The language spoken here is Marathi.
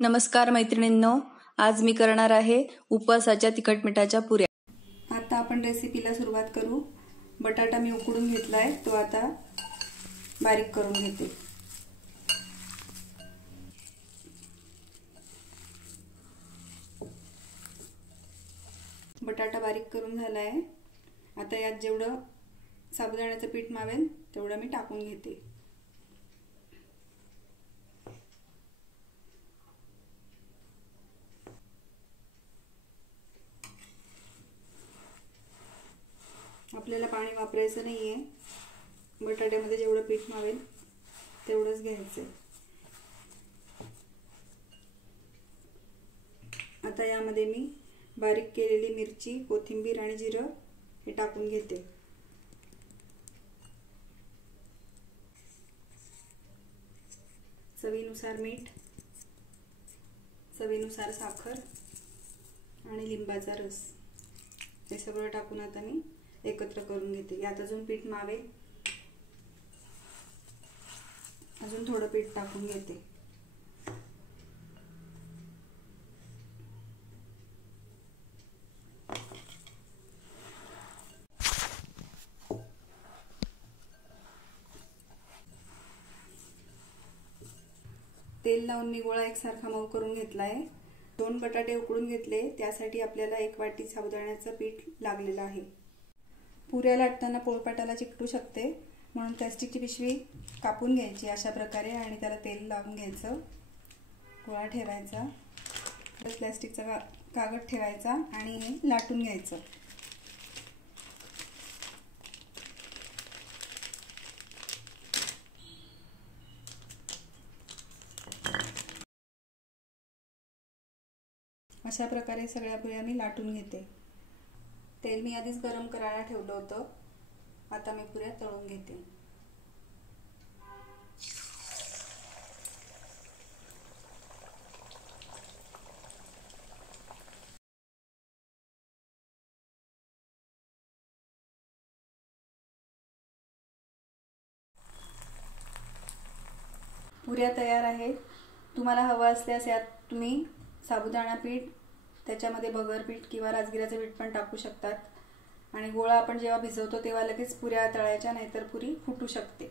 नमस्कार मैत्रिणींनो, आज मी करणार आहे उपवासाच्या तिखट मिठाच्या पुऱ्या। आता आपण रेसिपीला सुरुवात करू। बटाटा मी उकडून घेतलाय, तो आता बारीक करून घेते। बटाटा बारीक करून झालाय। आता यात जेवढं साबुदाण्याचं पीठ मावेल तेवढं मी टाकून घेते। आपल्याला पाणी वापरायचं नाहीये, बटाट्यामध्ये जेवढं पीठ मावेल तेवढंच घ्यायचं। आता यामध्ये मी बारीक केलेली मिरची, कोथिंबीर आणि जिरं हे टाकून घेते। चवीनुसार मीठ, चवीनुसार साखर आणि लिंबाचा रस हे सगळं टाकून आता मी एकत्र करून घेते। यात अजून पीठ मावेल, अजून थोडं पीठ टाकून घेते। तेल लावून मी गोळा एकसारखा मऊ करून घेतलाय। 2 बटाटे उकडून घेतले, त्यासाठी आपल्याला 1 वाटी साबुदाण्याचं पीठ लागलेलं आहे। पुऱ्या लाटताना पोळपाटाला चिकटू शकते, म्हणून प्लास्टिकची पिशवी कापून घ्यायची अशा प्रकारे आणि त्याला तेल लावून घ्यायचं। गोळा ठेवायचा, प्लास्टिकचा कागद ठेवायचा आणि हे लाटून घ्यायचं। अशा प्रकारे सगळ्या पुऱ्या मी लाटून घेते। तेल मी आधीच गरम करायला ठेवलं होतं, आता मी पुऱ्या तळून घेते। पुऱ्या तयार आहेत। तुम्हाला हवं असल्यास यात तुम्ही साबुदाणा पीठ, त्याच्यामध्ये बगर पीठ किंवा राजगिराचं पीठ पण टाकू शकतात। आणि गोळा आपण जेव्हा भिजवतो तेव्हा लगेच पुऱ्या तळायच्या, नाहीतर पुरी फुटू शकते।